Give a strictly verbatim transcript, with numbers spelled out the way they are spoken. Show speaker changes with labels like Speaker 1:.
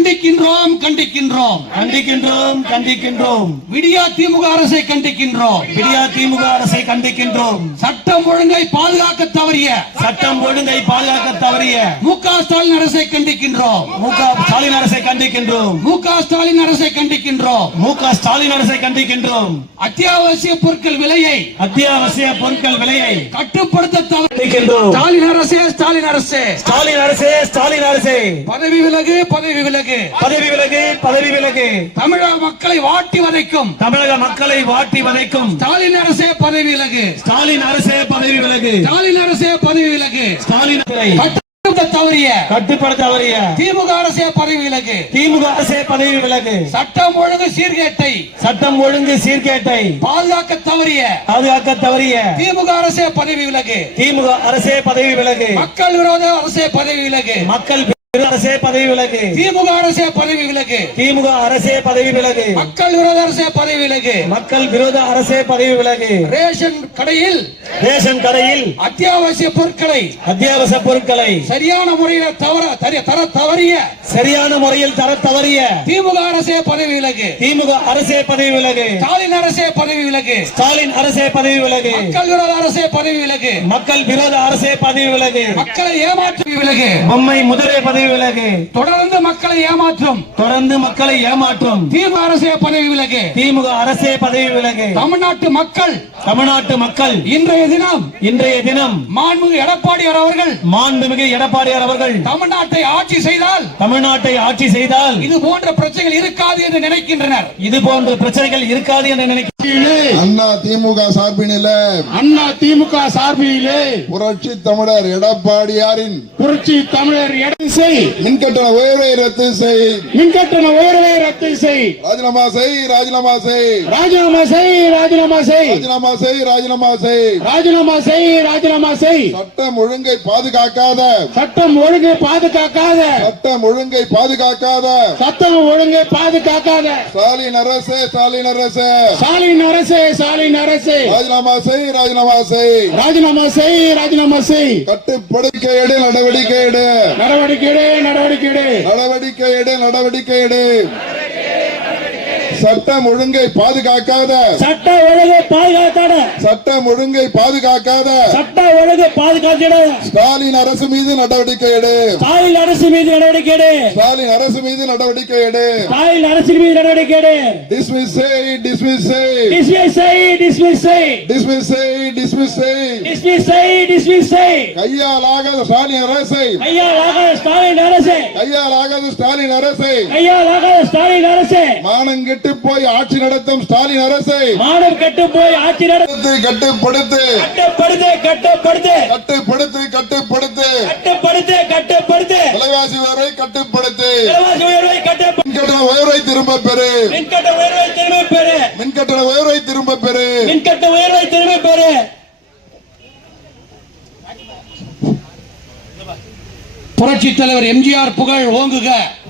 Speaker 1: கண்டிக்கின்றோம் கண்டிக்கின்றோம்
Speaker 2: கண்டிக்கின்றோம் கண்டிக்கின்றோம்
Speaker 1: விடியா திமுக அரசை கண்டிக்கின்றோம்
Speaker 2: விடியா திமுக அரசை கண்டிக்கின்றோம்
Speaker 1: சட்டம் ஒழுங்கை பாதுகாக்க தவறிய
Speaker 2: சட்டம் ஒழுங்கை பாதுகாக்க தவறிய
Speaker 1: மு க ஸ்டாலின் அரசை கண்டிக்கின்றோம்
Speaker 2: மு க ஸ்டாலின் அரசை கண்டிக்கின்றோம்
Speaker 1: மு க ஸ்டாலின் அரசை கண்டிக்கின்றோம்
Speaker 2: மு க ஸ்டாலின் அரசை கண்டிக்கின்றோம்
Speaker 1: அத்தியாவசிய பொருட்கள் விலையை
Speaker 2: அத்தியாவசிய பொருட்கள் விலையை
Speaker 1: கட்டுப்படுத்த
Speaker 2: கண்டிக்கின்றோம்
Speaker 1: ஸ்டாலின் அரசே ஸ்டாலின் அரசே
Speaker 2: ஸ்டாலின் அரசே ஸ்டாலின் அரசே
Speaker 1: பதவி விலகு பதவி விலகு
Speaker 2: பதவி விலகு பதவி விலகு
Speaker 1: தமிழக மக்களை வாட்டி வதைக்கும்
Speaker 2: தமிழக மக்களை வாட்டி வதைக்கும்
Speaker 1: ஸ்டாலின் அரசே பதவி விலகு
Speaker 2: ஸ்டாலின் அரசே பதவி விலகு
Speaker 1: ஸ்டாலின் அரசே பதவி விலகு
Speaker 2: ஸ்டாலின்
Speaker 1: கட்டுப்படுத்த தவறிய
Speaker 2: கட்டுப்படுத்த தவறிய
Speaker 1: திமுக அரசே பதவி விலகு
Speaker 2: திமுக அரசே பதவி விலகு
Speaker 1: சட்டம் ஒழுங்கு சீர்கேட்டை
Speaker 2: சட்டம் ஒழுங்கு சீர்கேட்டை
Speaker 1: பாதுகாக்க தவறிய
Speaker 2: பாதுகாக்க தவறிய
Speaker 1: திமுக அரசே பதவி விலகு
Speaker 2: திமுக அரசே பதவி விலகு
Speaker 1: மக்கள் விரோத அரசே பதவி விலகு
Speaker 2: மக்கள் அரசே பதவி விலகு
Speaker 1: திமுக அரசே பதவி விலகு
Speaker 2: திமுக அரசே பதவி விலகு
Speaker 1: மக்கள் விரோத அரசே பதவி விலகு
Speaker 2: மக்கள் விரோத அரசே பதவி விலகு
Speaker 1: ரேஷன் கடையில்
Speaker 2: ரேஷன் கடையில்
Speaker 1: அத்தியாவசிய பொருட்களை
Speaker 2: அத்தியாவசிய பொருட்களை
Speaker 1: சரியான முறையில் தவற தர தவறிய
Speaker 2: சரியான முறையில் தர தவறிய
Speaker 1: திமுக அரசே பதவி விலகு
Speaker 2: திமுக அரசே பதவி விலகு
Speaker 1: ஸ்டாலின் அரசே பதவி விலகு
Speaker 2: ஸ்டாலின் அரசே பதவி விலகு
Speaker 1: மக்கள் விரோத அரசே பதவி விலகு
Speaker 2: மக்கள் விரோத அரசே பதவி விலகு
Speaker 1: மக்களை ஏமாற்று விலகு
Speaker 2: பொம்மை முதலே பதவி விலகு
Speaker 1: தொடர்ந்து மக்களை ஏமாற்றும்
Speaker 2: தொடர்ந்து மக்களை ஏமாற்றும்
Speaker 1: திமுக அரசே பதவி விலகு
Speaker 2: திமுக அரசே பதவி விலகு
Speaker 1: தமிழ்நாட்டு மக்கள்
Speaker 2: தமிழ்நாட்டு மக்கள்
Speaker 1: இன்றைய தினம்
Speaker 2: இன்றைய தினம்
Speaker 1: மாண்புமிகு எடப்பாடியார் அவர்கள்
Speaker 2: மாண்புமிகு எடப்பாடியார் அவர்கள்
Speaker 1: தமிழ்நாட்டை ஆட்சி செய்தால்
Speaker 2: தமிழ்நாட்டை ஆட்சி செய்தால்
Speaker 1: இது போன்ற பிரச்சனைகள் இருக்காது என்று நினைக்கின்றனர்
Speaker 2: இது போன்ற பிரச்சனைகள் இருக்காது என்று நினைக்கிறேன்
Speaker 3: அண்ணா திமுக சார்பினிலே
Speaker 1: அண்ணா திமுக சார்பிலே
Speaker 3: புரட்சி தமிழர் எடப்பாடியாரின்
Speaker 1: புரட்சி தமிழர் எடை
Speaker 3: மின்கட்டண உயர்வை ரத்து செய்
Speaker 1: மின்கட்டண உயர்வை ரத்து செய்
Speaker 3: ராஜினாமா செய் ராஜினாமா செய்
Speaker 1: ராஜினாமா செய் ராஜினாமா செய்
Speaker 3: ராஜினாமா செய் ராஜினாமா செய்
Speaker 1: ராஜினாமா செய் ராஜினாமா செய்
Speaker 3: சட்டம் ஒழுங்கை பாதுகாக்காத
Speaker 1: சட்டம் ஒழுங்கை பாதுகாக்காத
Speaker 3: சட்டம் ஒழுங்கை பாதுகாக்காத
Speaker 1: சட்டம் ஒழுங்கை பாதுகாக்காத
Speaker 3: ஸ்டாலின் அரசு ஸ்டாலின் அரசு
Speaker 1: ஸ்டாலின் அரசு ஸ்டாலின் அரசு
Speaker 3: ராஜினாமா செய் ராஜினாமா செய்
Speaker 1: ராஜினாமா செய் ராஜினாமா செய்
Speaker 3: கட்டுப்படுக்கை எடு நடவடிக்கை எடு
Speaker 1: நடவடிக்கை எடு நடவடிக்கை எடு
Speaker 3: நடவடிக்கை எடு நடவடிக்கை எடு சட்டம் ஒழுங்கை பாதுகாக்காத
Speaker 1: சட்ட ஒழுங்கை பாதுகாக்காத
Speaker 3: சட்டம் ஒழுங்கை பாதுகாக்காத
Speaker 1: சட்ட ஒழுங்கை பாதுகாக்காத
Speaker 3: ஸ்டாலின் அரசு மீது நடவடிக்கை எடு
Speaker 1: ஸ்டாலின் அரசு மீது நடவடிக்கை எடு
Speaker 3: ஸ்டாலின் அரசு மீது நடவடிக்கை எடு
Speaker 1: ஸ்டாலின் அரசு மீது நடவடிக்கை எடு
Speaker 3: டிஸ்மிஸ் செய் டிஸ்மிஸ் செய்
Speaker 1: டிஸ்மிஸ் செய் டிஸ்மிஸ் செய்
Speaker 3: டிஸ்மிஸ் செய் டிஸ்மிஸ் செய்
Speaker 1: டிஸ்மிஸ் செய் டிஸ்மிஸ் செய்
Speaker 3: கையாலாகாத ஸ்டாலின் அரசை
Speaker 1: கையாலாகாத ஸ்டாலின் அரசு
Speaker 3: கையாலாகாத ஸ்டாலின் அரசை
Speaker 1: கையாலாகாத ஸ்டாலின் அரசு
Speaker 3: மானங்கெட்டு போய் ஆட்சி நடத்தும் ஸ்டாலின் அரசை
Speaker 1: மானம் கெட்டு போய் ஆட்சி நடத்து
Speaker 3: கட்டுப்படுத்து
Speaker 1: கட்டுப்படுத்து கட்டுப்படுத்து
Speaker 3: கட்டுப்படுத்து கட்டுப்படுத்து
Speaker 1: கட்டுப்படுத்து கட்டுப்படுத்து
Speaker 3: விலைவாசி உயர்வை கட்டுப்படுத்து
Speaker 1: விலைவாசி உயர்வை கட்டுப்படுத்து
Speaker 3: மின்கட்டண உயர்வை திரும்ப பெறு
Speaker 1: மின்கட்டண உயர்வை திரும்ப பெறு
Speaker 3: மின்கட்டண உயர்வை திரும்ப பெறு
Speaker 1: மின்கட்டண உயர்வை திரும்ப பெறு புரட்சி தலைவர் எம்ஜிஆர் புகழ் ஓங்குக.